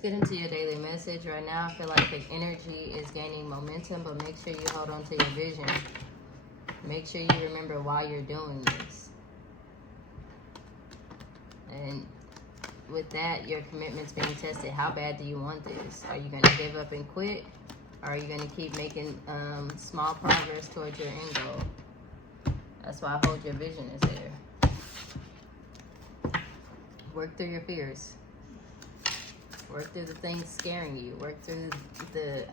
Get into your daily message. Right now, I feel like the energy is gaining momentum, but make sure you hold on to your vision. Make sure you remember why you're doing this. And with that, your commitment's being tested. How bad do you want this? Are you going to give up and quit? Or are you going to keep making small progress towards your end goal? That's why Hold Your Vision is there. Work through your fears. Work through the things scaring you. Work through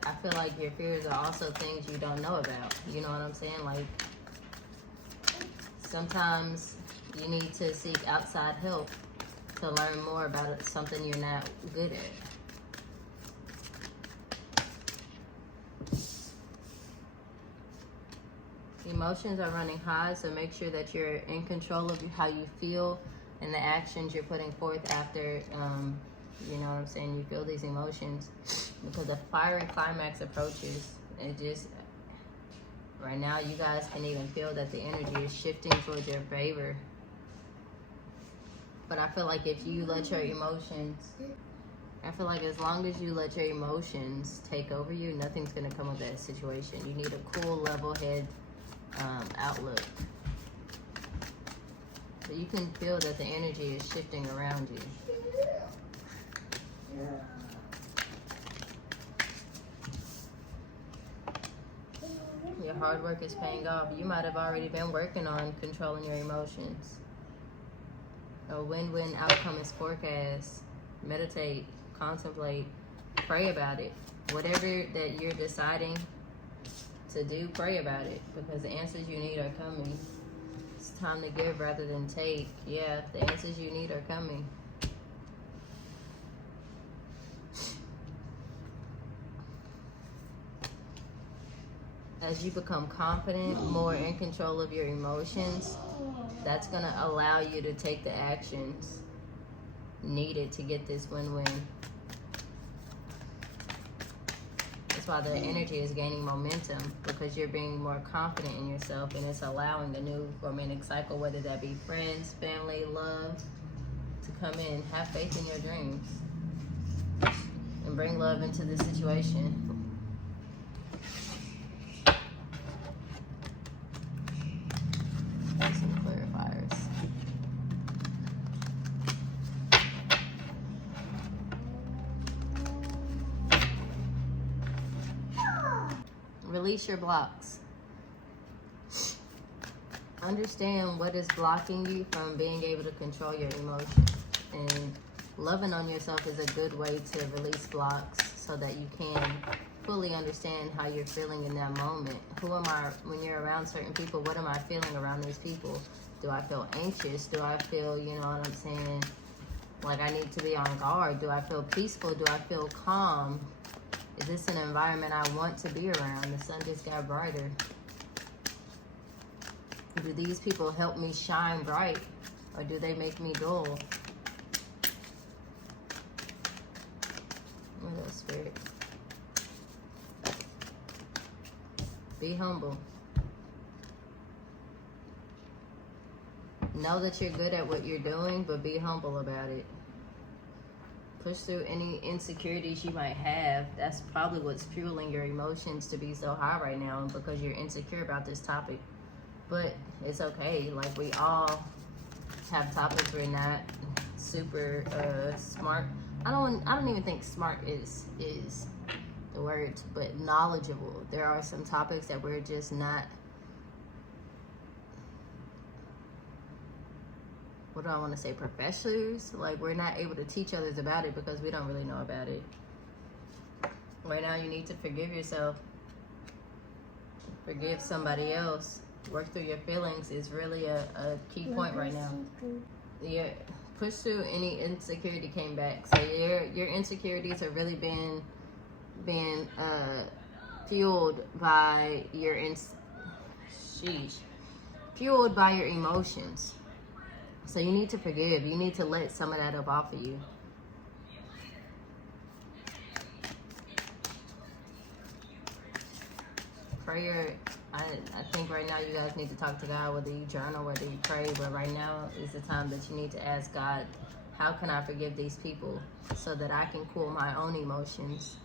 I feel like your fears are also things you don't know about. You know what I'm saying? Like, sometimes you need to seek outside help to learn more about something you're not good at. Emotions are running high, so make sure that you're in control of how you feel and the actions you're putting forth after, you know what I'm saying, you feel these emotions. Because the fiery climax approaches, right now you guys can even feel that the energy is shifting towards your favor. But I feel like if you let your emotions, I feel like as long as you let your emotions take over you, nothing's going to come of that situation. You need a cool, level head outlook. So you can feel that the energy is shifting around you. Your hard work is paying off. You might have already been working on controlling your emotions. A win-win outcome is forecast. Meditate, contemplate, pray about it. Whatever that you're deciding to do, pray about it, because the answers you need are coming. It's time to give rather than take. Yeah, the answers you need are coming. As you become confident, more in control of your emotions, that's going to allow you to take the actions needed to get this win-win. That's why the energy is gaining momentum, because you're being more confident in yourself, and it's allowing the new romantic cycle, whether that be friends, family, love, to come in. Have faith in your dreams and bring love into the situation. Some clarifiers. Release your blocks. Understand what is blocking you from being able to control your emotions. And loving on yourself is a good way to release blocks so that you can fully understand how you're feeling in that moment. Who am I when you're around certain people? What am I feeling around these people? Do I feel anxious? Do I feel, you know what I'm saying, like I need to be on guard? Do I feel peaceful? Do I feel calm? Is this an environment I want to be around? The sun just got brighter. Do these people help me shine bright, or do they make me dull? What else, Spirit? Be humble. Know that you're good at what you're doing, but be humble about it. Push through any insecurities you might have. That's probably what's fueling your emotions to be so high right now, because you're insecure about this topic. But it's okay. Like, we all have topics we're not super smart. I don't even think smart is the word, but knowledgeable. There are some topics that we're just not, what do I want to say, professors? Like, we're not able to teach others about it because we don't really know about it. Right now, you need to forgive yourself. Forgive somebody else. Work through your feelings is really a key point right now. Yeah, push through any insecurity came back. So your insecurities are really being fueled by your fueled by your emotions. So you need to forgive. You need to let some of that up off of you. Prayer, I think right now you guys need to talk to God, whether you journal, whether you pray, but right now is the time that you need to ask God How can I forgive these people so that I can cool my own emotions?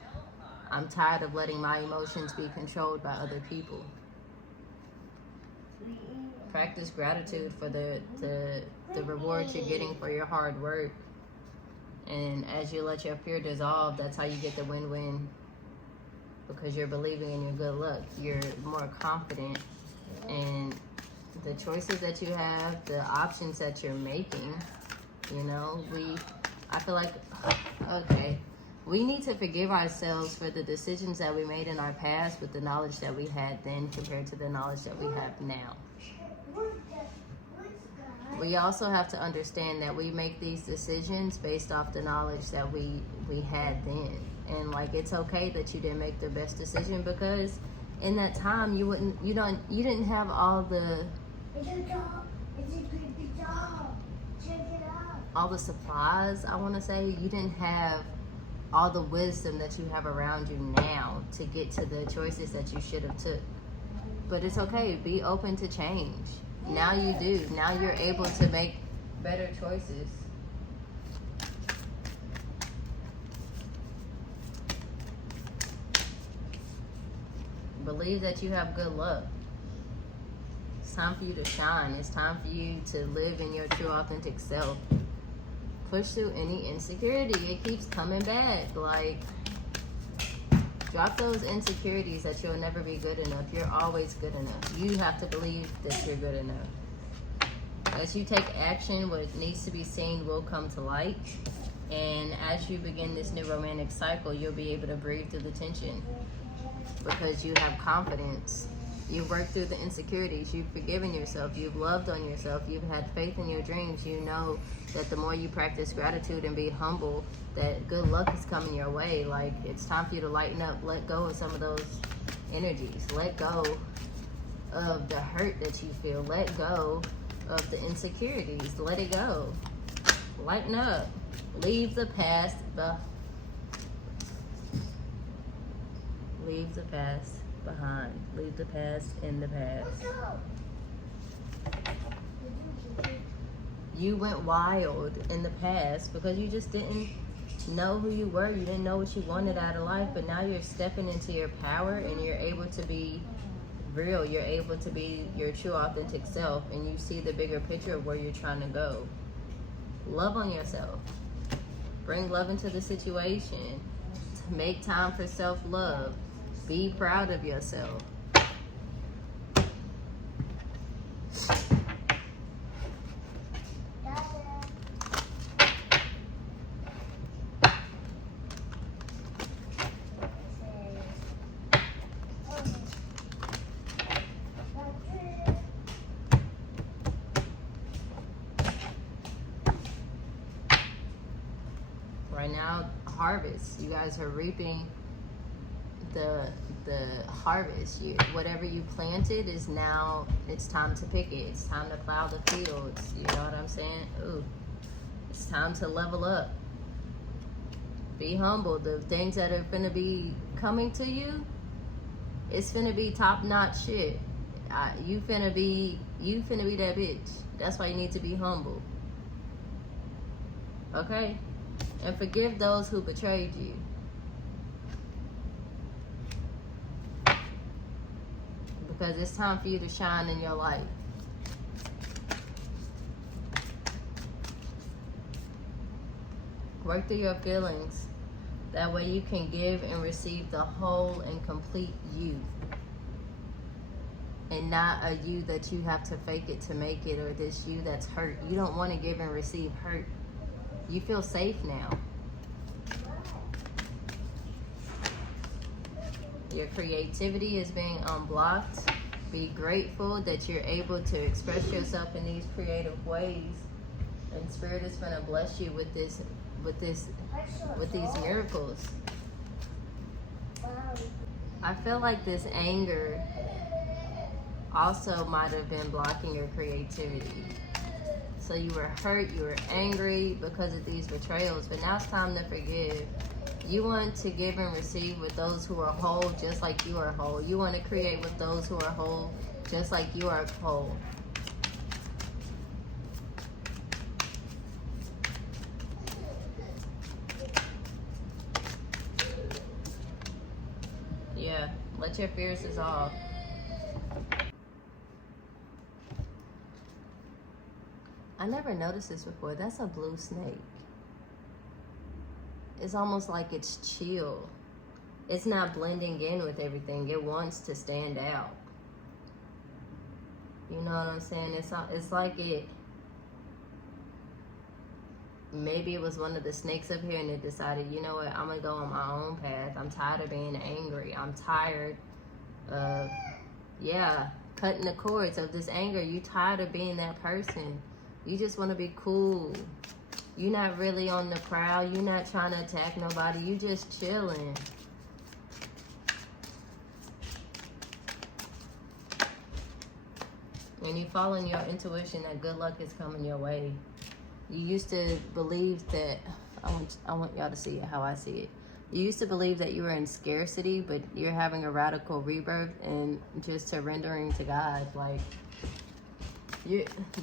I'm tired of letting my emotions be controlled by other people. Practice gratitude for the rewards you're getting for your hard work. And as you let your fear dissolve, that's how you get the win-win. Because you're believing in your good luck. You're more confident in the choices that you have, the options that you're making. You know, I feel like, okay, we need to forgive ourselves for the decisions that we made in our past with the knowledge that we had then compared to the knowledge that we have now. We also have to understand that we make these decisions based off the knowledge that we had then. And like, it's okay that you didn't make the best decision, because in that time you didn't have all the supplies, I want to say. You didn't have all the wisdom that you have around you now to get to the choices that you should have took. But it's okay. Be open to change. Now you do. Now you're able to make better choices. Believe that you have good luck. It's time for you to shine. It's time for you to live in your true, authentic self. Push through any insecurity. It keeps coming back. Like, drop those insecurities that you'll never be good enough. You're always good enough. You have to believe that you're good enough. As you take action, what needs to be seen will come to light. And as you begin this new romantic cycle, you'll be able to breathe through the tension because you have confidence. You've worked through the insecurities. You've forgiven yourself. You've loved on yourself. You've had faith in your dreams. You know that the more you practice gratitude and be humble, that good luck is coming your way. Like, it's time for you to lighten up. Let go of some of those energies. Let go of the hurt that you feel. Let go of the insecurities. Let it go. Lighten up. Leave the past Leave the past behind. Leave the past in the past. You went wild in the past because you just didn't know who you were. You didn't know what you wanted out of life, but now you're stepping into your power and you're able to be real. You're able to be your true, authentic self, and you see the bigger picture of where you're trying to go. Love on yourself. Bring love into the situation. Make time for self-love. Be proud of yourself. Right now, harvest. You guys are reaping the harvest. Whatever you planted is now, it's time to pick it. It's time to plow the fields. You know what I'm saying? Ooh, it's time to level up. Be humble. The things that are finna be coming to you, it's finna be top-notch shit. You finna be that bitch. That's why you need to be humble. Okay? And forgive those who betrayed you. Because it's time for you to shine in your life. Work through your feelings. That way you can give and receive the whole and complete you. And not a you that you have to fake it to make it, or this you that's hurt. You don't want to give and receive hurt. You feel safe now. Your creativity is being unblocked. Be grateful that you're able to express yourself in these creative ways. And Spirit is going to bless you with these miracles. I feel like this anger also might have been blocking your creativity. So you were hurt, you were angry because of these betrayals, but now it's time to forgive. You want to give and receive with those who are whole, just like you are whole. You want to create with those who are whole, just like you are whole. Let your fears dissolve. I never noticed this before. That's a blue snake. It's almost like it's chill. It's not blending in with everything. It wants to stand out. You know what I'm saying? It's like it. Maybe it was one of the snakes up here and it decided, you know what, I'm gonna go on my own path. I'm tired of being angry. I'm tired of, cutting the cords of this anger. You tired of being that person. You just want to be cool. You're not really on the prowl. You're not trying to attack nobody. You just chilling. And you following your intuition that good luck is coming your way. You used to believe that, I want y'all to see it how I see it. You used to believe that you were in scarcity, but you're having a radical rebirth and just surrendering to God. Like,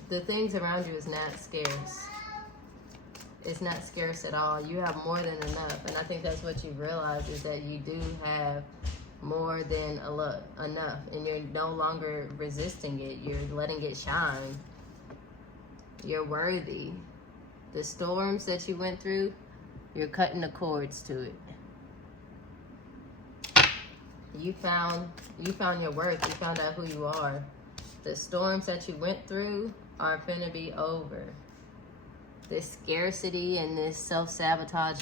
the things around you is not scarce. It's not scarce at all. You have more than enough. And I think that's what you realize, is that you do have more than enough. And you're no longer resisting it. You're letting it shine. You're worthy. The storms that you went through, you're cutting the cords to it. You found your worth. You found out who you are. The storms that you went through are finna be over. This scarcity and this self-sabotage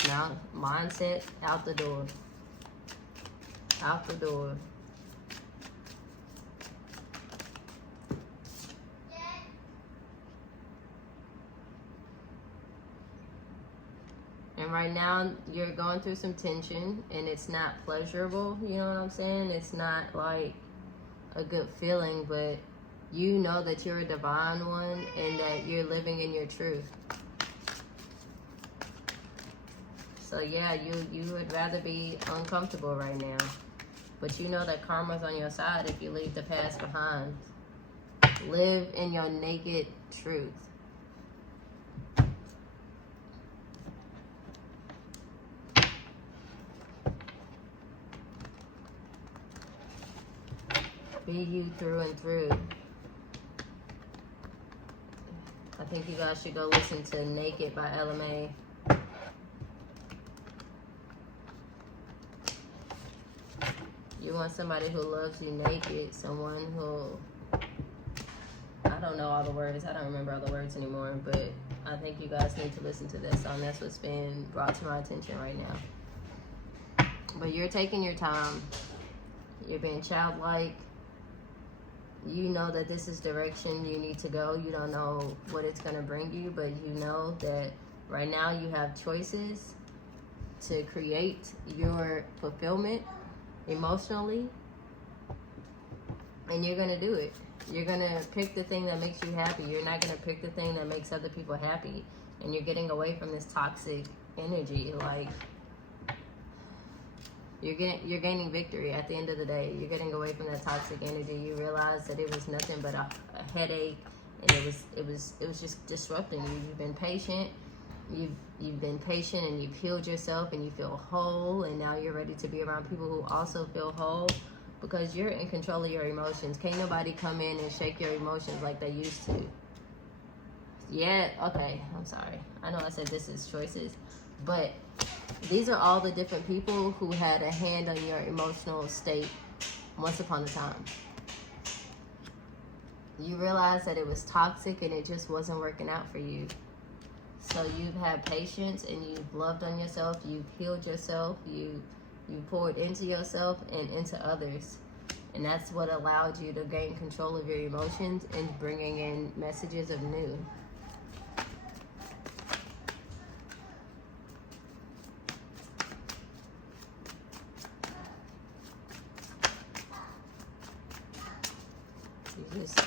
mindset, out the door. Out the door. And right now, you're going through some tension, and it's not pleasurable, you know what I'm saying? It's not like a good feeling, but you know that you're a divine one and that you're living in your truth. So yeah, you would rather be uncomfortable right now. But you know that karma's on your side if you leave the past behind. Live in your naked truth. Be you through and through. I think you guys should go listen to Naked by LMA. You want somebody who loves you naked, someone who, I don't know all the words, I don't remember all the words anymore, but I think you guys need to listen to this song. That's what's been brought to my attention right now. But you're taking your time. You're being childlike. You know that this is direction you need to go. You don't know what it's going to bring you, but you know that right now you have choices to create your fulfillment emotionally, and you're going to do it. You're going to pick the thing that makes you happy. You're not going to pick the thing that makes other people happy, and you're getting away from this toxic energy. Like, you're gaining victory at the end of the day. You're getting away from that toxic energy. You realize that it was nothing but a headache, and it was just disrupting you. You've been patient. You've been patient, and you've healed yourself, and you feel whole, and now you're ready to be around people who also feel whole, because you're in control of your emotions. Can't nobody come in and shake your emotions like they used to. Yeah, okay, I'm sorry. I know I said this is choices, but these are all the different people who had a hand on your emotional state once upon a time. You realized that it was toxic and it just wasn't working out for you. So you've had patience and you've loved on yourself, you've healed yourself, you poured into yourself and into others. And that's what allowed you to gain control of your emotions and bringing in messages of new.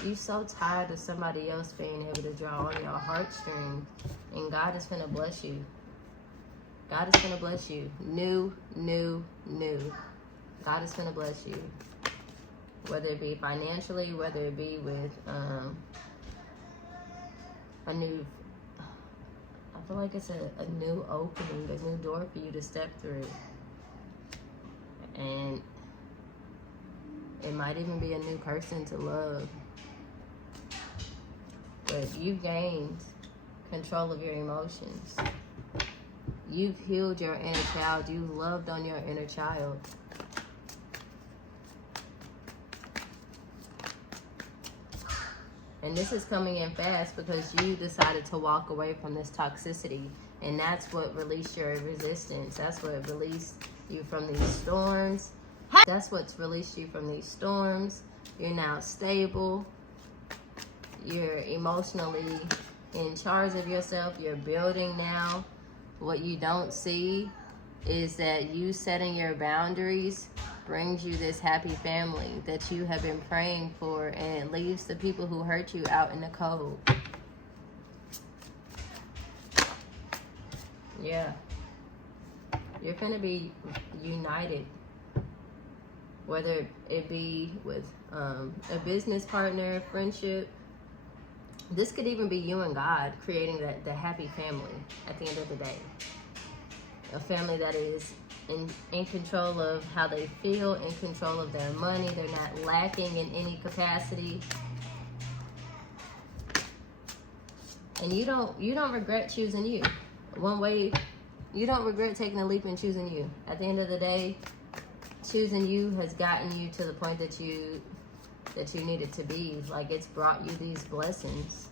You're so tired of somebody else being able to draw on your heartstrings, and God is gonna bless you. God is gonna bless you. New. God is gonna bless you. Whether it be financially, whether it be with a new, I feel like it's a new opening, a new door for you to step through. And It might even be a new person to love. But you've gained control of your emotions. You've healed your inner child. You loved on your inner child. And this is coming in fast because you decided to walk away from this toxicity. And that's what released your resistance. That's what released you from these storms. That's what's released you from these storms. You're now stable. You're emotionally in charge of yourself. You're building now. What you don't see is that you setting your boundaries brings you this happy family that you have been praying for, and it leaves the people who hurt you out in the cold. Yeah. You're going to be united, whether it be with a business partner, friendship. This could even be you and God creating the happy family at the end of the day. A family that is in control of how they feel, in control of their money. They're not lacking in any capacity. And you don't regret choosing you. One way, you don't regret taking a leap and choosing you. At the end of the day, choosing you has gotten you to the point that you needed to be. Like, it's brought you these blessings.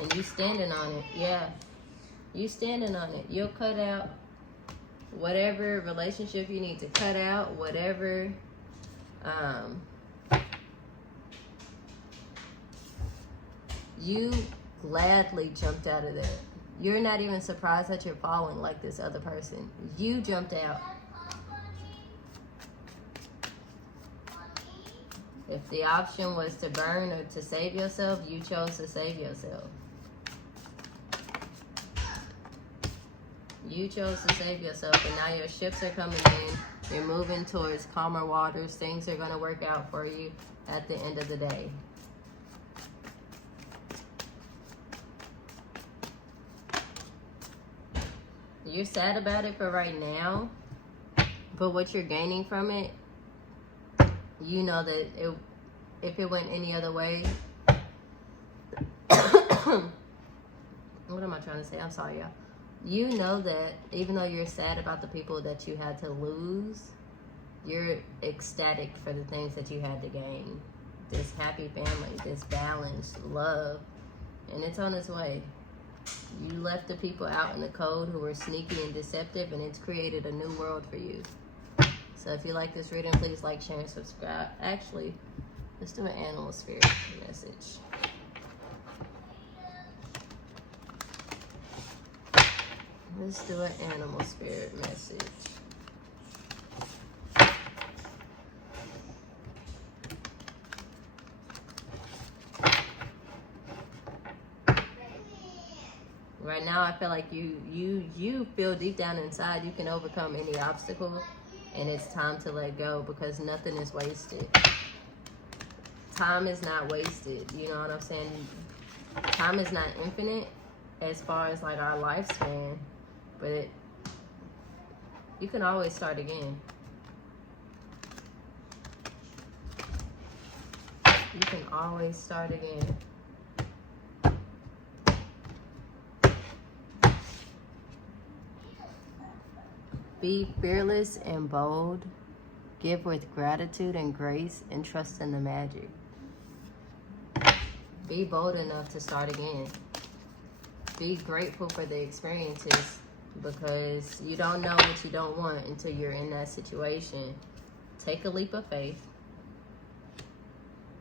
And you standing on it. Yeah. You standing on it. You'll cut out whatever relationship you need to cut out, whatever you gladly jumped out of that. You're not even surprised that you're falling like this other person. You jumped out. If the option was to burn or to save yourself, you chose to save yourself. You chose to save yourself, and now your ships are coming in. You're moving towards calmer waters. Things are going to work out for you at the end of the day. You're sad about it for right now, but what you're gaining from it, you know that if it went any other way, what am I trying to say? I'm sorry, y'all. You know that even though you're sad about the people that you had to lose, you're ecstatic for the things that you had to gain. This happy family, this balance, love, and it's on its way. You left the people out in the cold who were sneaky and deceptive, and it's created a new world for you. So if you like this reading, please like, share, and subscribe. Actually, let's do an animal spirit message. Let's do an animal spirit message. Right now, I feel like you feel deep down inside you can overcome any obstacle, and it's time to let go because nothing is wasted. Time is not wasted. You know what I'm saying? Time is not infinite as far as like our lifespan, but you can always start again. You can always start again. Be fearless and bold. Give with gratitude and grace, and trust in the magic. Be bold enough to start again. Be grateful for the experiences, because you don't know what you don't want until you're in that situation. Take a leap of faith,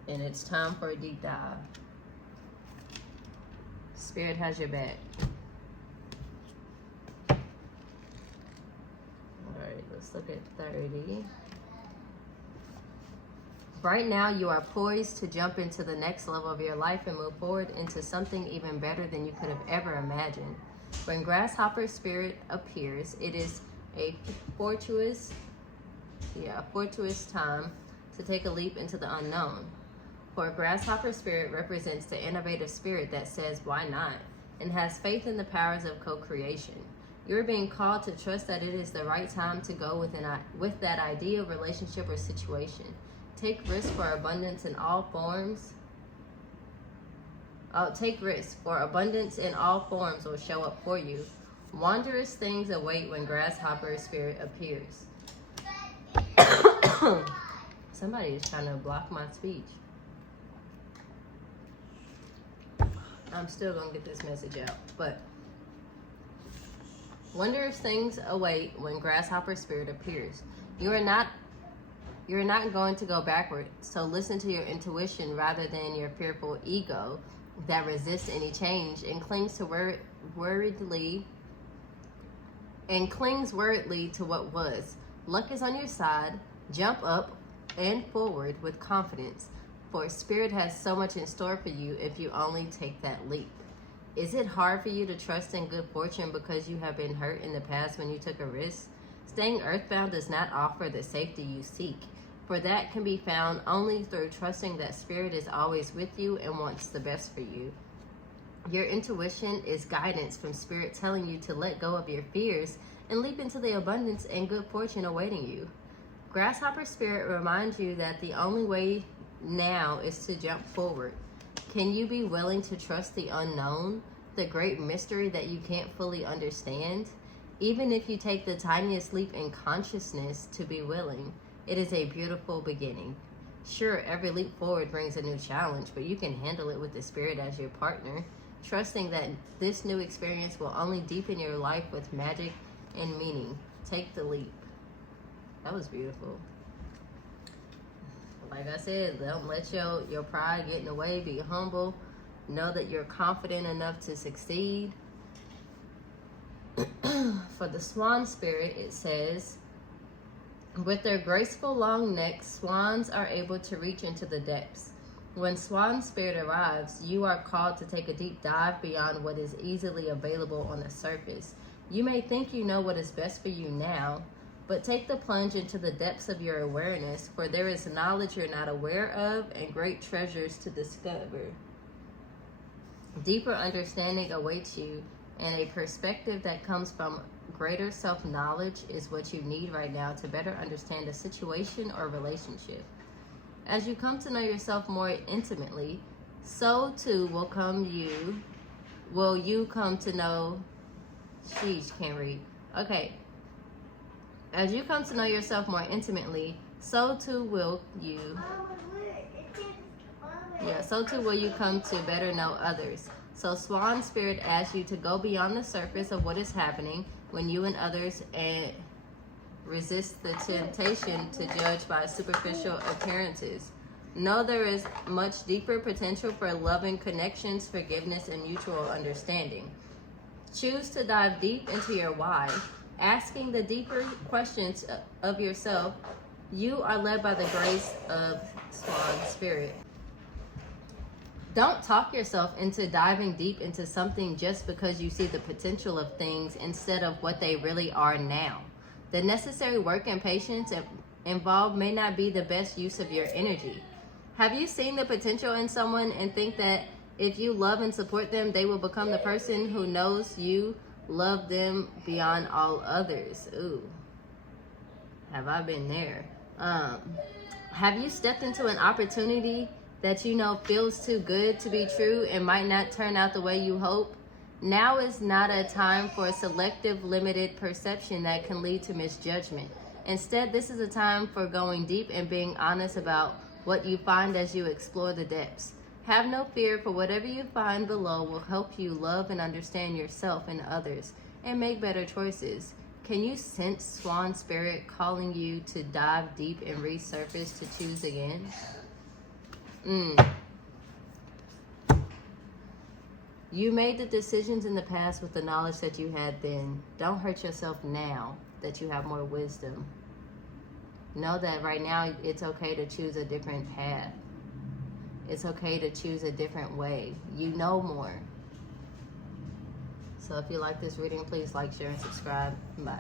and it's time for a deep dive. Spirit has your back. Let's look at 30. Right now, you are poised to jump into the next level of your life and move forward into something even better than you could have ever imagined. When Grasshopper Spirit appears, it is a fortuitous time to take a leap into the unknown. For Grasshopper Spirit represents the innovative spirit that says, why not? And has faith in the powers of co-creation. You're being called to trust that it is the right time to go with that ideal relationship or situation. Take risks for abundance in all forms. Take risks, for abundance in all forms will show up for you. Wondrous things await when grasshopper spirit appears. Somebody is trying to block my speech. I'm still gonna get this message out, but wondrous things await when grasshopper spirit appears. You're not going to go backward, so listen to your intuition rather than your fearful ego that resists any change and clings worriedly to what was. Luck is on your side. Jump up and forward with confidence, for Spirit has so much in store for you if you only take that leap. Is it hard for you to trust in good fortune because you have been hurt in the past when you took a risk? Staying earthbound does not offer the safety you seek, for that can be found only through trusting that Spirit is always with you and wants the best for you. Your intuition is guidance from Spirit telling you to let go of your fears and leap into the abundance and good fortune awaiting you. Grasshopper Spirit reminds you that the only way now is to jump forward. Can you be willing to trust the unknown, the great mystery that you can't fully understand? Even if you take the tiniest leap in consciousness to be willing, it is a beautiful beginning. Sure, every leap forward brings a new challenge, but you can handle it with the Spirit as your partner, trusting that this new experience will only deepen your life with magic and meaning. Take the leap. That was beautiful. Like I said, don't let your pride get in the way. Be humble. Know that you're confident enough to succeed. For the swan spirit, it says, with their graceful long necks, swans are able to reach into the depths. When swan spirit arrives, you are called to take a deep dive beyond what is easily available on the surface. You may think you know what is best for you now, but take the plunge into the depths of your awareness, for there is knowledge you're not aware of and great treasures to discover. Deeper understanding awaits you, and a perspective that comes from greater self-knowledge is what you need right now to better understand a situation or relationship. As you come to know yourself more intimately, so too will you come to know... Sheesh, can't read. Okay. As you come to know yourself more intimately, so too will you come to better know others. So Swan Spirit asks you to go beyond the surface of what is happening when you and others resist the temptation to judge by superficial appearances. Know there is much deeper potential for loving connections, forgiveness, and mutual understanding. Choose to dive deep into your why, asking the deeper questions of yourself. You are led by the grace of Swan Spirit. Don't talk yourself into diving deep into something just because you see the potential of things instead of what they really are now. The necessary work and patience involved may not be the best use of your energy. Have you seen the potential in someone and think that if you love and support them, they will become the person who knows you love them beyond all others? Ooh, have I been there? Have you stepped into an opportunity that you know feels too good to be true and might not turn out the way you hope? Now is not a time for selective, limited perception that can lead to misjudgment. Instead, this is a time for going deep and being honest about what you find as you explore the depths. Have no fear, for whatever you find below will help you love and understand yourself and others and make better choices. Can you sense Swan Spirit calling you to dive deep and resurface to choose again? You made the decisions in the past with the knowledge that you had then. Don't hurt yourself now that you have more wisdom. Know that right now it's okay to choose a different path. It's okay to choose a different way. You know more. So if you like this reading, please like, share, and subscribe. Bye.